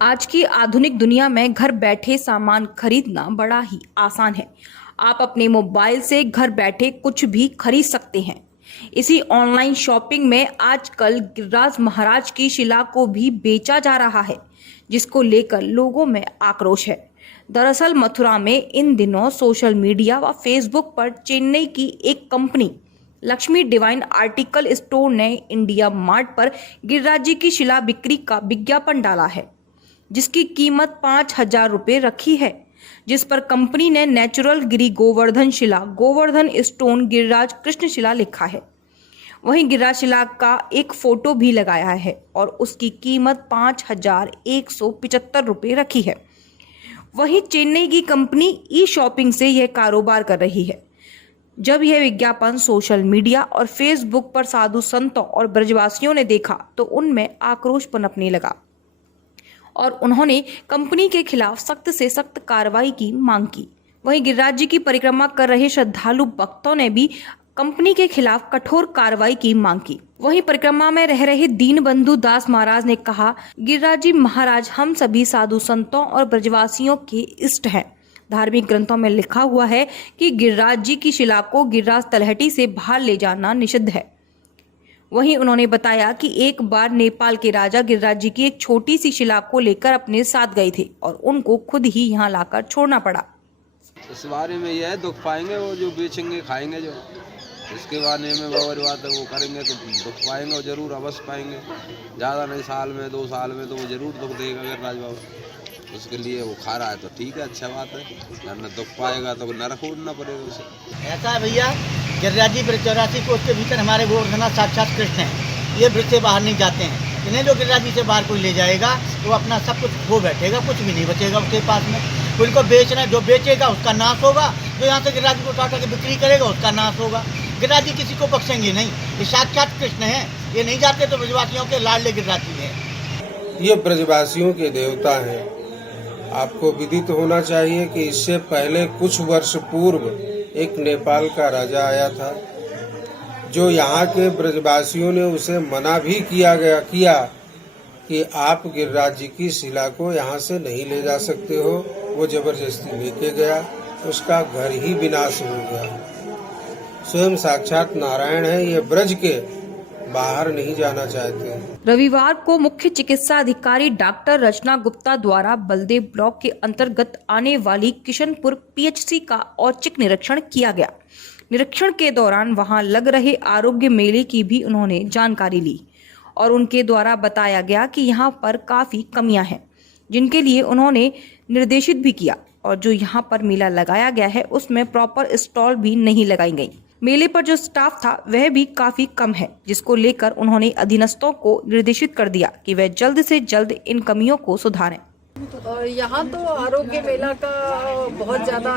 आज की आधुनिक दुनिया में घर बैठे सामान खरीदना बड़ा ही आसान है। आप अपने मोबाइल से घर बैठे कुछ भी खरीद सकते हैं। इसी ऑनलाइन शॉपिंग में आजकल गिरिराज महाराज की शिला को भी बेचा जा रहा है, जिसको लेकर लोगों में आक्रोश है। दरअसल मथुरा में इन दिनों सोशल मीडिया व फेसबुक पर चेन्नई की एक company Lakshmi divine article store ने इंडिया मार्ट पर गिरिराज जी की शिला बिक्री का विज्ञापन डाला है, जिसकी कीमत 5,000 रुपये रखी है, जिस पर कंपनी ने नेचुरल गिरी गोवर्धन शिला गोवर्धन स्टोन गिरिराज कृष्ण शिला लिखा है। वहीं गिरिराज शिला का एक फोटो भी लगाया है और उसकी कीमत 5,175 रुपये रखी है। वहीं चेन्नई की कंपनी ई शॉपिंग से यह कारोबार कर रही है। जब यह विज्ञापन सोशल मीडिया और फेसबुक पर साधु संतों और ब्रजवासियों ने देखा तो उनमें आक्रोश पनपने लगा और उन्होंने कंपनी के खिलाफ सख्त से सख्त कार्रवाई की मांग की। वहीं गिरिराज जी की परिक्रमा कर रहे श्रद्धालु भक्तों ने भी कंपनी के खिलाफ कठोर कार्रवाई की मांग की। वहीं परिक्रमा में रह रहे दीनबंधु दास महाराज ने कहा, गिरिराज जी महाराज हम सभी साधु संतों और ब्रजवासियों के इष्ट हैं। धार्मिक ग्रंथों में लिखा हुआ है कि गिरिराज जी की शिला को गिरिराज तलहटी से बाहर ले जाना निषिद्ध है। वहीं उन्होंने बताया कि एक बार नेपाल के राजा गिरिराज जी की एक छोटी सी शिला को लेकर अपने साथ गए थे और उनको खुद ही यहाँ लाकर छोड़ना पड़ा। इस बारे में यह दुख पाएंगे वो जो बेचेंगे खाएंगे, जो इसके बारे में बात है वो करेंगे तो दुख पाएंगे और जरूर अवश्य पाएंगे। ज़्यादा नहीं, साल में 2 साल में तो वो जरूर दुख देगा गिरिराज बाबा। उसके लिए वो खा रहा है तो ठीक है, अच्छा बात है। न दुख पाएगा तो नरक उड़ना पड़ेगा उसे। ऐसा है भैया, गिरिराज जी ब्रज 84 को उसके भीतर हमारे गोवर्धननाथ साक्षात कृष्ण हैं। ये ब्रज से बाहर नहीं जाते हैं। इन्हें जो गिरिराज जी से बाहर कोई ले जाएगा तो अपना सब कुछ खो बैठेगा, कुछ भी नहीं बचेगा उसके पास में। कोई इनको बेचना, जो बेचेगा उसका नाश होगा, जो यहाँ से गिरिराज जी को उठा के बिक्री करेगा उसका नाश होगा। गिरिराज जी किसी को बख्शेंगे नहीं। ये साक्षात कृष्ण हैं, ये नहीं जाते तो ब्रजवासियों के लाडले गिरिराज जी हैं। ये ब्रजवासियों के देवता हैं। आपको विदित होना चाहिए कि इससे पहले कुछ वर्ष पूर्व एक नेपाल का राजा आया था, जो यहाँ के ब्रजवासियों ने उसे मना भी किया कि आप गिरिराज जी की शिला को यहाँ से नहीं ले जा सकते हो। वो जबरदस्ती लेके गया, उसका घर ही विनाश हो गया। स्वयं साक्षात नारायण है, ये ब्रज के बाहर नहीं जाना चाहते। रविवार को मुख्य चिकित्सा अधिकारी डॉक्टर रचना गुप्ता द्वारा बलदेव ब्लॉक के अंतर्गत आने वाली किशनपुर पीएचसी का औचक निरीक्षण किया गया। निरीक्षण के दौरान वहां लग रहे आरोग्य मेले की भी उन्होंने जानकारी ली और उनके द्वारा बताया गया कि यहां पर काफी कमियां हैं, जिनके लिए उन्होंने निर्देशित भी किया। और जो यहां पर मेला लगाया गया है उसमें प्रॉपर स्टॉल भी नहीं लगाई गई। मेले पर जो स्टाफ था वह भी काफी कम है, जिसको लेकर उन्होंने अधीनस्थों को निर्देशित कर दिया कि वह जल्द से जल्द इन कमियों को सुधारें। और यहाँ तो आरोग्य मेला का बहुत ज़्यादा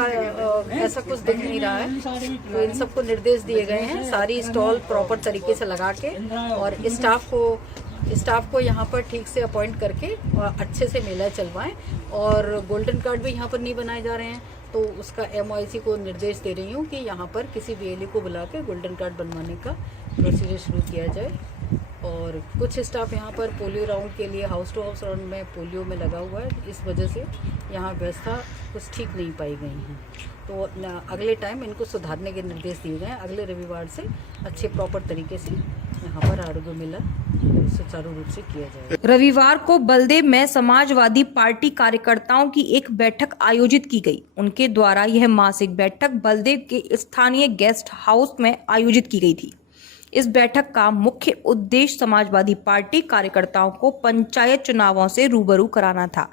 ऐसा कुछ दिख नहीं रहा है, तो इन सबको निर्देश दिए गए हैं सारी स्टॉल प्रॉपर तरीके से लगा के और स्टाफ को यहाँ पर ठीक से अपॉइंट करके और अच्छे से मेला चलवाएं। और गोल्डन कार्ड भी यहाँ पर नहीं बनाए जा रहे हैं, तो उसका MIC को निर्देश दे रही हूँ कि यहाँ पर किसी VLE को बुला के गोल्डन कार्ड बनवाने का प्रोसीजर शुरू किया जाए। और कुछ स्टाफ यहाँ पर पोलियो राउंड के लिए हाउस टू हाउस राउंड में पोलियो में लगा हुआ है, इस वजह से यहाँ व्यवस्था कुछ ठीक नहीं पाई गई है। तो अगले टाइम इनको सुधारने के निर्देश दिए गए हैं। अगले रविवार से अच्छे प्रॉपर तरीके से यहाँ पर आरोग्य मेला सुचारू रूप से किया जाएगा। रविवार को बलदेव में समाजवादी पार्टी कार्यकर्ताओं की एक बैठक आयोजित की गई। उनके द्वारा यह मासिक बैठक बलदेव के स्थानीय गेस्ट हाउस में आयोजित की गई थी। इस बैठक का मुख्य उद्देश्य समाजवादी पार्टी कार्यकर्ताओं को पंचायत चुनावों से रूबरू कराना था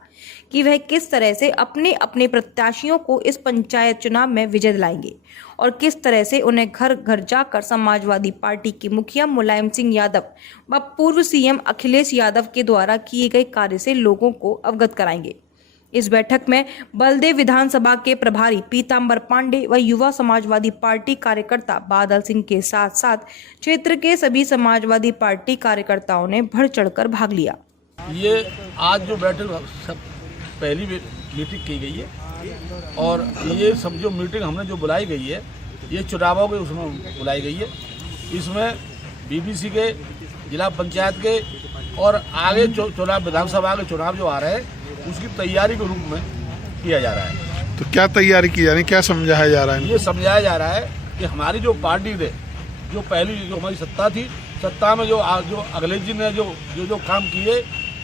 कि वह किस तरह से अपने अपने प्रत्याशियों को इस पंचायत चुनाव में विजय दिलाएंगे और किस तरह से उन्हें घर घर जाकर समाजवादी पार्टी के मुखिया मुलायम सिंह यादव व पूर्व CM अखिलेश यादव के द्वारा किए गए कार्य से लोगों को अवगत कराएंगे। इस बैठक में बलदेव विधानसभा के प्रभारी पीताम्बर पांडे व युवा समाजवादी पार्टी कार्यकर्ता बादल सिंह के साथ साथ क्षेत्र के सभी समाजवादी पार्टी कार्यकर्ताओं ने बढ़ चढ़कर भाग लिया। ये आज जो बैठक पहली मीटिंग की गई है और ये सब जो मीटिंग हमने जो बुलाई गई है ये चुनावों के उसमें बुलाई गई है। इसमें BBC के, जिला पंचायत के और आगे चुनाव, विधानसभा के चुनाव जो आ रहे हैं उसकी तैयारी के रूप में किया जा रहा है। तो क्या तैयारी की जा रही है, क्या समझाया जा रहा है? ये समझाया जा रहा है कि हमारी जो पार्टी ने जो पहली जो हमारी सत्ता थी, सत्ता में जो अखिलेश जी ने जो काम किए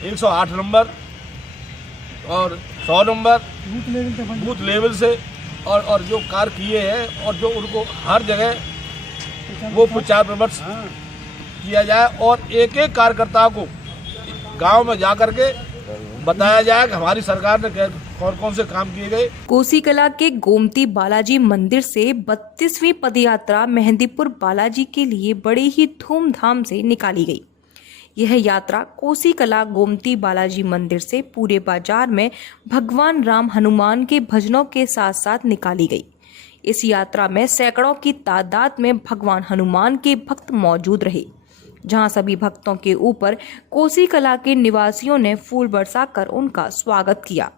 108 नंबर और 100 नंबर बूथ लेवल से और जो कार्य किए हैं और जो उनको हर जगह वो प्रचार प्रवर्स किया जाए और एक एक कार्यकर्ता को गांव में जा करके बताया जाए कि हमारी सरकार ने कौन कौन से काम किए गए। कोसी कला के गोमती बालाजी मंदिर से 32वीं पदयात्रा मेहंदीपुर बालाजी के लिए बड़े ही धूमधाम से निकाली गई। यह यात्रा कोसी कला गोमती बालाजी मंदिर से पूरे बाजार में भगवान राम हनुमान के भजनों के साथ साथ निकाली गई। इस यात्रा में सैकड़ों की तादाद में भगवान हनुमान के भक्त मौजूद रहे, जहां सभी भक्तों के ऊपर कोसी कला के निवासियों ने फूल बरसाकर उनका स्वागत किया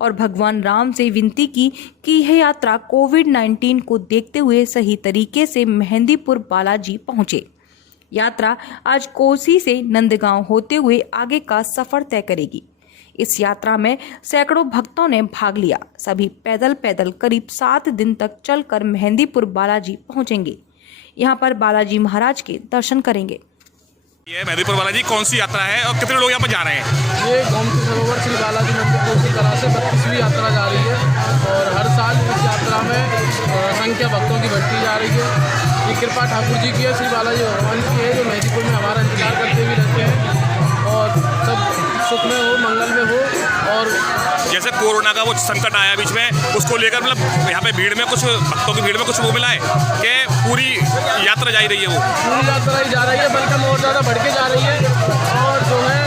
और भगवान राम से विनती की कि यह यात्रा कोविड-19 को देखते हुए सही तरीके से मेहंदीपुर बालाजी पहुंचे। यात्रा आज कोसी से नंदगांव होते हुए आगे का सफर तय करेगी। इस यात्रा में सैकड़ों भक्तों ने भाग लिया। सभी पैदल पैदल करीब 7 दिन तक चलकर मेहंदीपुर बालाजी पहुंचेंगे। यहां पर बालाजी महाराज के दर्शन करेंगे। ये मेहंदीपुर बालाजी कौन सी यात्रा है और कितने लोग यहाँ पर जा रहे हैं? ये गोमती सरोवर श्री बालाजी मंदिर कोसी कला से 32वीं यात्रा जा रही है और हर साल इस यात्रा में संख्या भक्तों की बढ़ती जा रही है। ये कृपा ठाकुर जी की है, श्री बालाजी भगवान की है, जो मेहंदीपुर में हमारा इंतजार करते भी रहते हैं और सब सुख में हो, मंगल में हो। और जैसे कोरोना का वो संकट आया बीच में, उसको लेकर मतलब यहाँ पे भीड़ में कुछ भक्तों की भीड़ में कुछ वो मिला है कि पूरी यात्रा जा रही है? वो पूरी यात्रा ही जा रही है, बल्कि और ज़्यादा बढ़ के जा रही है और जो है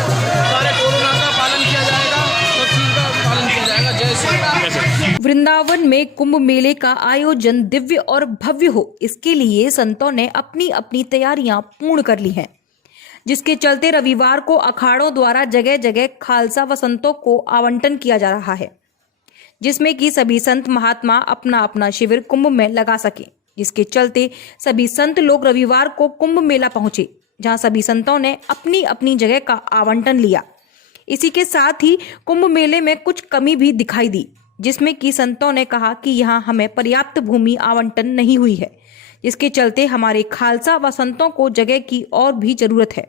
सारे कोरोना का पालन किया जाएगा, सब चीज़ का पालन किया जाएगा। जय श्री राम। वृंदावन में कुंभ मेले का आयोजन दिव्य और भव्य हो, इसके लिए संतों ने अपनी अपनी तैयारियां पूर्ण कर ली हैं, जिसके चलते रविवार को अखाड़ों द्वारा जगह जगह खालसा व संतों को आवंटन किया जा रहा है, जिसमें कि सभी संत महात्मा अपना अपना शिविर कुंभ में लगा सके। जिसके चलते सभी संत लोग रविवार को कुंभ मेला पहुंचे, जहां सभी संतों ने अपनी अपनी जगह का आवंटन लिया। इसी के साथ ही कुंभ मेले में कुछ कमी भी दिखाई दी, जिसमें कि संतों ने कहा कि यहाँ हमें पर्याप्त भूमि आवंटन नहीं हुई है, जिसके चलते हमारे खालसा व संतों को जगह की और भी जरूरत है।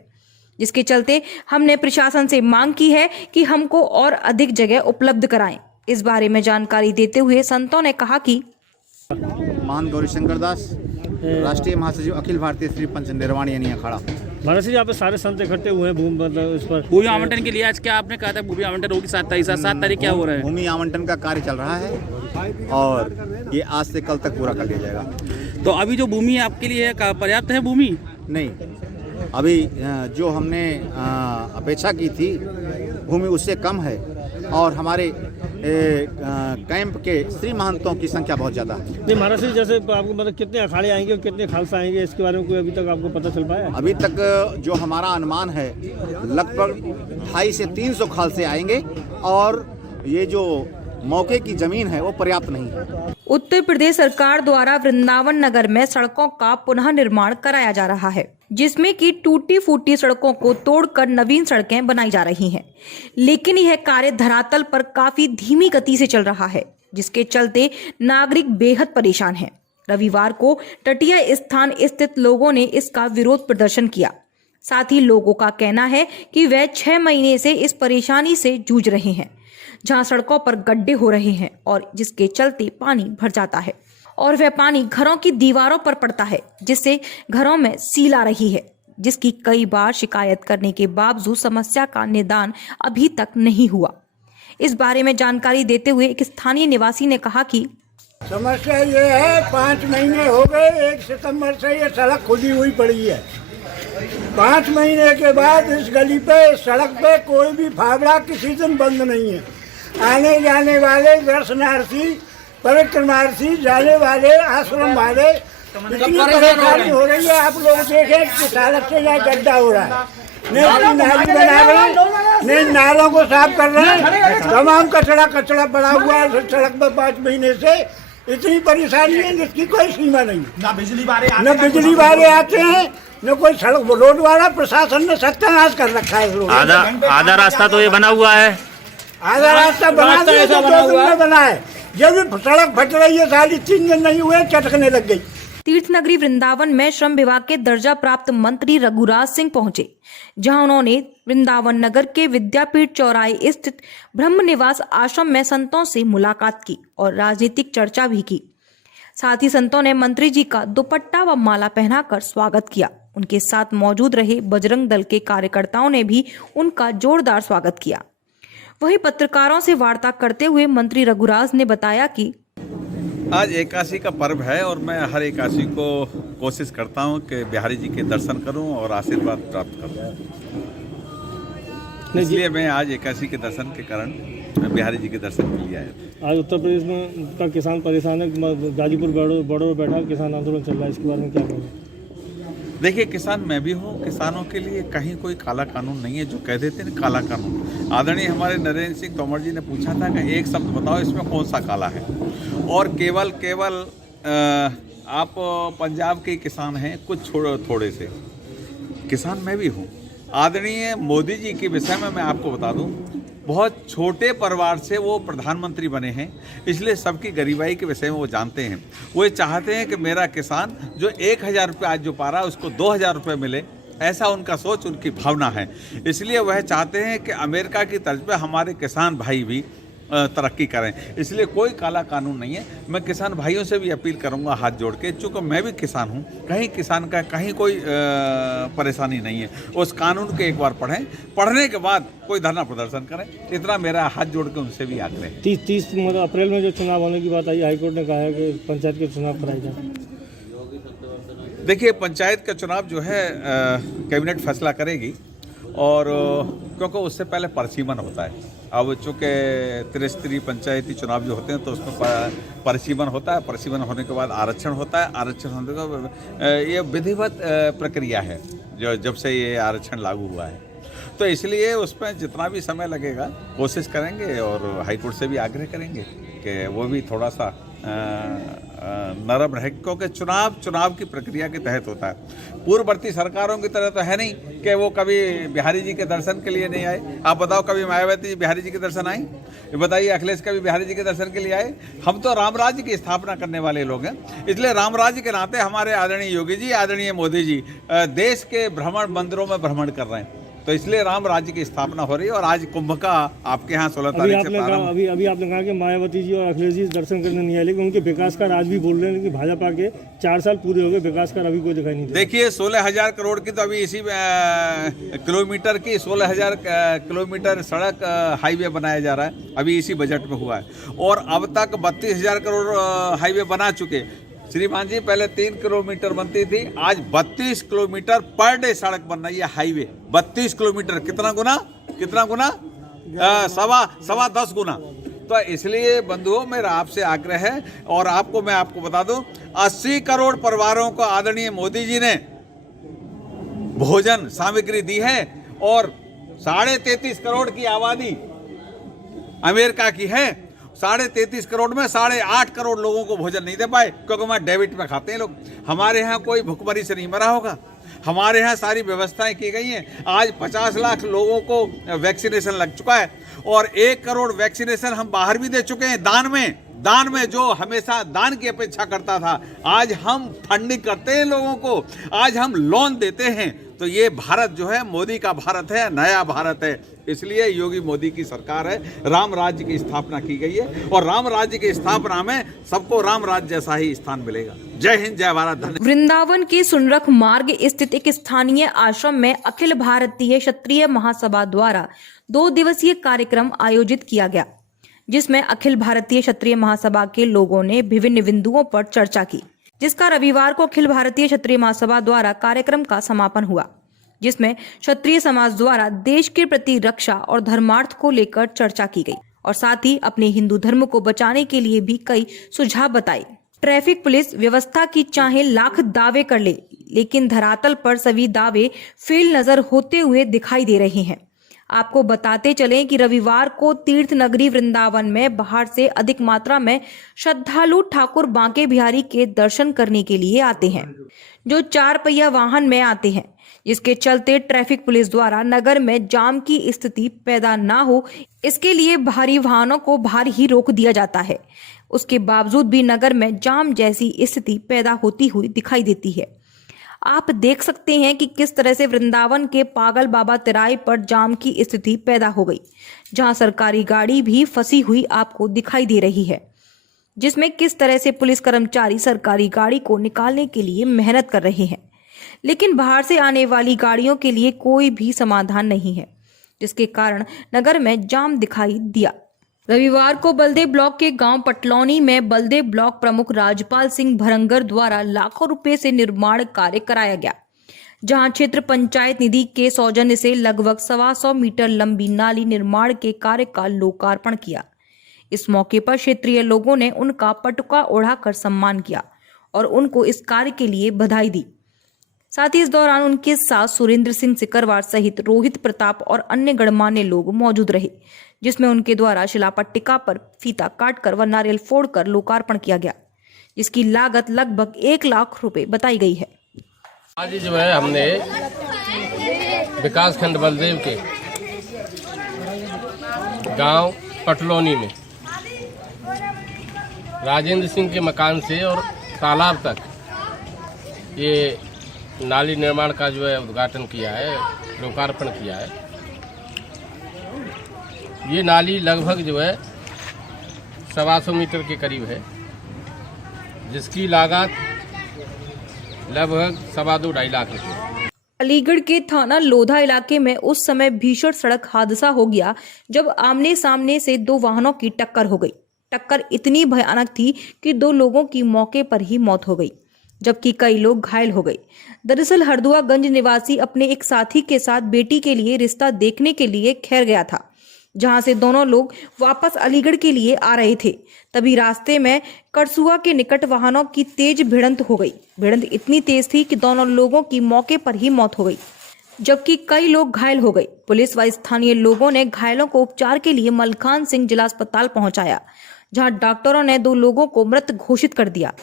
जिसके चलते हमने प्रशासन से मांग की है कि हमको और अधिक जगह उपलब्ध कराएं। इस बारे में जानकारी देते हुए संतों ने कहा कि महंत गौरीशंकर दास, राष्ट्रीय महासचिव अखिल भारतीय श्री पंच निर्वाण यानी अखाड़ा। महाराज जी, यहाँ पे सारे संत इकट्ठे हुए हैं इस पर भूमि आवंटन के लिए। आज क्या आपने कहा था भूमि आवंटन होगी 7 तारीख, क्या हो रहा है? भूमि आवंटन का कार्य चल रहा है और ये आज से कल तक पूरा कर लिया जाएगा। तो अभी जो भूमि आपके लिए पर्याप्त है भूमि? नहीं, अभी जो हमने अपेक्षा की थी भूमि उससे कम है और हमारे कैंप के श्री महंतों की संख्या बहुत ज़्यादा है। नहीं महाराज जी, जैसे आपको मतलब कितने अखाड़े आएंगे और कितने खालसा आएंगे, इसके बारे में कोई अभी तक आपको पता चल पाया? अभी तक जो हमारा अनुमान है लगभग 250 से 300 खालसे आएंगे और ये जो मौके की जमीन है वो पर्याप्त नहीं है। उत्तर प्रदेश सरकार द्वारा वृंदावन नगर में सड़कों का पुनः निर्माण कराया जा रहा है, जिसमें कि टूटी फूटी सड़कों को तोड़कर नवीन सड़कें बनाई जा रही हैं। लेकिन यह कार्य धरातल पर काफी धीमी गति से चल रहा है, जिसके चलते नागरिक बेहद परेशान हैं। रविवार को तटीय स्थान स्थित लोगों ने इसका विरोध प्रदर्शन किया। साथ ही लोगों का कहना है कि वह 6 महीने से इस परेशानी से जूझ रहे हैं, जहां सड़कों पर गड्ढे हो रहे हैं और जिसके चलते पानी भर जाता है और वह पानी घरों की दीवारों पर पड़ता है, जिससे घरों में सील आ रही है, जिसकी कई बार शिकायत करने के बावजूद समस्या का निदान अभी तक नहीं हुआ। इस बारे में जानकारी देते हुए एक स्थानीय निवासी ने कहा कि समस्या ये है, 5 महीने हो गए, 1 सितंबर से ये सड़क खुली हुई पड़ी है। 5 महीने के बाद इस गली पे सड़क पे कोई भी फावड़ा किसी दिन बंद नहीं है। आने जाने वाले दर्शनार्थी, परिक्रमार्थी, जाने वाले, आश्रम वाले, इतनी परेशानी हो रही है। आप लोग देखें कि सड़क से यहाँ गड्ढा हो रहा है, नहीं नाली बना रहे हैं, नहीं नालों को साफ कर रहे हैं, तमाम कचरा पड़ा हुआ है सड़क पर। 5 महीने से इतनी परेशानी है जिसकी कोई सीमा नहीं। ना बिजली वाले आते हैं, न कोई सड़क, रोड वाला प्रशासन ने सत्यानाश कर रखा है। रोड आधा रास्ता तो ये बना हुआ है, आधा रास्ता बना दिया, 2 दिन में बना है। जब भी सड़क फट रही है, साली 3 दिन नहीं हुए, चटकने लग गई। तीर्थ नगरी वृंदावन में श्रम विभाग के दर्जा प्राप्त मंत्री रघुराज सिंह पहुंचे, जहां उन्होंने वृंदावन नगर के विद्यापीठ चौराहे स्थित ब्रह्म निवास आश्रम में संतों से मुलाकात की और राजनीतिक चर्चा भी की। साथ ही संतों ने मंत्री जी का दुपट्टा व माला पहनाकर स्वागत किया। उनके साथ मौजूद रहे बजरंग दल के कार्यकर्ताओं ने भी उनका जोरदार स्वागत किया। वहीं पत्रकारों से वार्ता करते हुए मंत्री रघुराज ने बताया कि आज एकादशी का पर्व है और मैं हर एकादशी को कोशिश करता हूं कि बिहारी जी के दर्शन करूं और आशीर्वाद प्राप्त करूं। इसलिए मैं आज एकादशी के दर्शन के कारण बिहारी जी के दर्शन के लिए आया। आज उत्तर प्रदेश में का किसान परेशान है, गाजीपुर बॉर्डर पर बैठा किसान आंदोलन चल रहा है, इसके बारे में क्या कहेंगे? देखिए, किसान मैं भी हूँ। किसानों के लिए कहीं कोई काला कानून नहीं है, जो कह देते हैं काला कानून। आदरणीय हमारे नरेंद्र सिंह तोमर जी ने पूछा था कि एक शब्द बताओ इसमें कौन सा काला है, और केवल आप पंजाब के किसान हैं, कुछ थोड़े से किसान मैं भी हूँ। आदरणीय मोदी जी के विषय में मैं आपको बता दूं, बहुत छोटे परिवार से वो प्रधानमंत्री बने हैं, इसलिए सबकी गरीबाई के विषय में वो जानते हैं। वो ये चाहते हैं कि मेरा किसान जो 1000 रुपये आज जो पा रहा है उसको 2000 रुपये मिले, ऐसा उनका सोच, उनकी भावना है। इसलिए वह चाहते हैं कि अमेरिका की तर्ज पर हमारे किसान भाई भी तरक्की करें। इसलिए कोई काला कानून नहीं है। मैं किसान भाइयों से भी अपील करूंगा हाथ जोड़ के, चूँकि मैं भी किसान हूं, कहीं किसान का कहीं कोई परेशानी नहीं है। उस कानून को एक बार पढ़ें, पढ़ने के बाद कोई धरना प्रदर्शन करें, इतना मेरा हाथ जोड़ के उनसे भी आग्रह है। 30 अप्रैल में जो चुनाव होने की बात आई, हाईकोर्ट ने कहा है कि पंचायत के चुनाव कराए जाए। देखिए, पंचायत का चुनाव जो है कैबिनेट फैसला करेगी, और क्योंकि उससे पहले परिसीमन होता है। अब चूँकि त्रिस्तरीय पंचायती चुनाव जो होते हैं तो उसमें परिसीमन होता है, परिसीमन होने के बाद आरक्षण होता है, आरक्षण होने के बाद ये विधिवत प्रक्रिया है जो जब से ये आरक्षण लागू हुआ है। तो इसलिए उसमें जितना भी समय लगेगा कोशिश करेंगे, और हाईकोर्ट से भी आग्रह करेंगे कि वो भी थोड़ा सा नरम रहे, क्योंकि चुनाव की प्रक्रिया के तहत होता है। पूर्ववर्ती सरकारों की तरह तो है नहीं कि वो कभी बिहारी जी के दर्शन के लिए नहीं आए। आप बताओ, कभी मायावती जी बिहारी जी के दर्शन आए? ये बताइए, अखिलेश कभी बिहारी जी के दर्शन के लिए आए? हम तो राम राज्य की स्थापना करने वाले लोग हैं, इसलिए राम राज्य के नाते हमारे आदरणीय योगी जी, आदरणीय मोदी जी देश के भ्रमण मंदिरों में भ्रमण कर रहे हैं। तो इसलिए राम राज्य की स्थापना हो रही है, और आज कुंभ का आपके यहाँ 16 तारीख से प्रारंभ। अभी आपने कहा कि मायावती जी और अखिलेश जी दर्शन करने नहीं आए, लेकिन उनके विकास कार्य आज भी बोल रहे हैं कि भाजपा के 4 साल पूरे हो गए, विकास कार्य अभी कोई दिखाई नहीं दे। देखिए, 16,000 करोड़ की तो अभी इसी किलोमीटर की 16,000 किलोमीटर सड़क हाईवे बनाया जा रहा है, अभी इसी बजट में हुआ है। और अब तक 32,000 करोड़ हाईवे बना चुके। श्रीमान जी, पहले 3 किलोमीटर बनती थी, आज 32 किलोमीटर पर डे सड़क बन रही है, हाईवे 32 किलोमीटर। कितना गुना? सवा 10 गुना। तो इसलिए बंधुओं, मेरा आपसे आग्रह है, और मैं आपको बता दूं, 80 करोड़ परिवारों को आदरणीय मोदी जी ने भोजन सामग्री दी है, और 33.5 करोड़ की आबादी अमेरिका की है। 33.5 करोड़ में 8.5 करोड़ लोगों को भोजन नहीं दे पाए, क्योंकि वहाँ डेबिट में खाते हैं लोग। हमारे यहाँ कोई भुखमरी से नहीं मरा होगा, हमारे यहाँ सारी व्यवस्थाएं की गई हैं। आज 50 लाख लोगों को वैक्सीनेशन लग चुका है, और 1 करोड़ वैक्सीनेशन हम बाहर भी दे चुके हैं दान में। जो हमेशा दान की अपेक्षा करता था, आज हम फंडिंग करते हैं लोगों को, आज हम लोन देते हैं। तो ये भारत जो है मोदी का भारत है, नया भारत है। इसलिए योगी मोदी की सरकार है, राम राज्य की स्थापना की गई है, और राम राज्य की स्थापना में सबको राम राज्य जैसा ही स्थान मिलेगा। जय हिंद, जय भारत, धन्यवाद। वृंदावन के सुनरख मार्ग स्थित एक स्थानीय आश्रम में अखिल भारतीय क्षत्रिय महासभा द्वारा 2 दिवसीय कार्यक्रम आयोजित किया गया, जिसमें अखिल भारतीय क्षत्रिय महासभा के लोगों ने विभिन्न बिंदुओं पर चर्चा की, जिसका रविवार को अखिल भारतीय क्षत्रिय महासभा द्वारा कार्यक्रम का समापन हुआ, जिसमें क्षत्रिय समाज द्वारा देश के प्रति रक्षा और धर्मार्थ को लेकर चर्चा की गई, और साथ ही अपने हिंदू धर्म को बचाने के लिए भी कई सुझाव बताए। ट्रैफिक पुलिस व्यवस्था की चाहे लाख दावे कर ले, लेकिन धरातल पर सभी दावे फेल नजर होते हुए दिखाई दे रहे हैं। आपको बताते चलें कि रविवार को तीर्थ नगरी वृंदावन में बाहर से अधिक मात्रा में श्रद्धालु ठाकुर बांके बिहारी के दर्शन करने के लिए आते हैं, जो 4 पहिया वाहन में आते हैं, जिसके चलते ट्रैफिक पुलिस द्वारा नगर में जाम की स्थिति पैदा ना हो, इसके लिए भारी वाहनों को बाहर ही रोक दिया जाता है। उसके बावजूद भी नगर में जाम जैसी स्थिति पैदा होती हुई दिखाई देती है। आप देख सकते हैं कि किस तरह से वृंदावन के पागल बाबा तिराहे पर जाम की स्थिति पैदा हो गई, जहां सरकारी गाड़ी भी फंसी हुई आपको दिखाई दे रही है, जिसमें किस तरह से पुलिस कर्मचारी सरकारी गाड़ी को निकालने के लिए मेहनत कर रहे हैं, लेकिन बाहर से आने वाली गाड़ियों के लिए कोई भी समाधान नहीं है, जिसके कारण नगर में जाम दिखाई दिया। रविवार को बलदेव ब्लॉक के गांव पटलौनी में बलदेव ब्लॉक प्रमुख राजपाल सिंह भरंगर द्वारा लाखों रुपए से निर्माण कार्य कराया गया, जहां क्षेत्र पंचायत निधि के सौजन्य से लगभग 125 मीटर लंबी नाली निर्माण के कार्य का लोकार्पण किया। इस मौके पर क्षेत्रीय लोगों ने उनका पटुका ओढ़ाकर सम्मान किया और उनको इस कार्य के लिए बधाई दी। साथ ही इस दौरान उनके साथ सुरेंद्र सिंह सिकरवार सहित रोहित प्रताप और अन्य गणमान्य लोग मौजूद रहे, जिसमें उनके द्वारा शिलापट्टिका पर फीता काटकर व नारियल फोड़कर लोकार्पण किया गया, जिसकी लागत लगभग 1 लाख रुपए बताई गई है। आज जो है हमने विकासखंड बलदेव के गांव पटलौनी में राजेंद्र सिंह के मकान से और तालाब तक ये नाली निर्माण का जो है उद्घाटन किया है, लोकार्पण किया है। ये नाली लगभग जो है 125 मीटर के करीब है, जिसकी लागत लगभग 2.25 लाख रुपये। अलीगढ़ के थाना लोधा इलाके में उस समय भीषण सड़क हादसा हो गया जब आमने सामने से 2 वाहनों की टक्कर हो गई। टक्कर इतनी भयानक थी कि 2 लोगों की मौके पर ही मौत हो गई, जबकि कई लोग घायल हो गए। दरअसल हरदुआगंज निवासी अपने एक साथी के साथ बेटी के लिए रिश्ता देखने के लिए खैर गया था, जहां से दोनों लोग वापस अलीगढ़ के लिए आ रहे थे। तभी रास्ते में करसुआ के निकट वाहनों की तेज भिड़ंत हो गई। भिड़ंत इतनी तेज थी कि दोनों लोगों की मौके पर ही मौत हो गई, जबकि कई लोग घायल हो गए। पुलिस व स्थानीय लोगों ने घायलों को उपचार के लिए मलखान सिंह जिला अस्पताल पहुंचाया, जहां डॉक्टरों ने 2 लोगों को मृत घोषित कर दिया।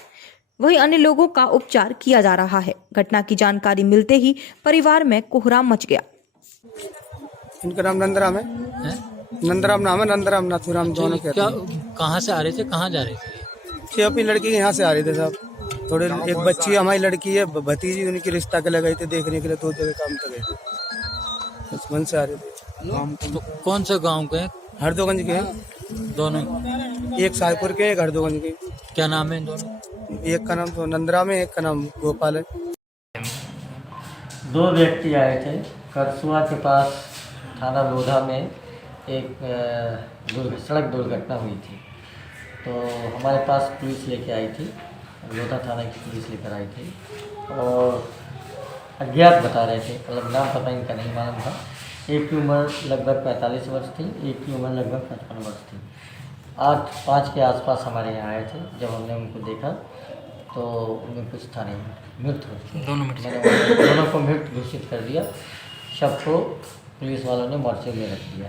वहीं अन्य लोगों का उपचार किया जा रहा है। घटना की जानकारी मिलते ही परिवार में कोहराम मच गया। इनका नाम नंदराम है, नंदराम नाम है, नंदराम नाथुराम दोनों कहते हैं। कहाँ से आ रहे थे, कहाँ जा रहे थे? ये अपनी लड़की यहाँ से आ रहे थे साहब। थोड़े एक बच्ची हमारी लड़की है, भतीजी, उनकी रिश्ता के लगाई थे देखने के लिए, 2 जगह काम पे गए थे, मन से आ रहे थे। तो कौन से गांव के? हरदोगंज के हैं दोनों। एक सायपुर के, एक हरदोगंज के। क्या नाम है इन दोनों? एक का नाम तो नंदराम है, एक का नाम गोपाल है। 2 व्यक्ति आए थे करसुआ के पास थाना लोधा में, एक सड़क दुर्घटना हुई थी, तो हमारे पास पुलिस लेके आई थी, लोधा थाना की पुलिस लेकर आई थी, और अज्ञात बता रहे थे, मतलब नाम पता इनका नहीं मालूम था। एक की उम्र लगभग 45 वर्ष थी, एक की उम्र लगभग 55 वर्ष थी। 8-5 के आसपास हमारे यहाँ आए थे। जब हमने उनको देखा तो उनमें कुछ था नहीं, मृत हो चुके, दोनों को मृत घोषित कर दिया। शव को पुलिस वालों ने मोर्चे में रख दिया।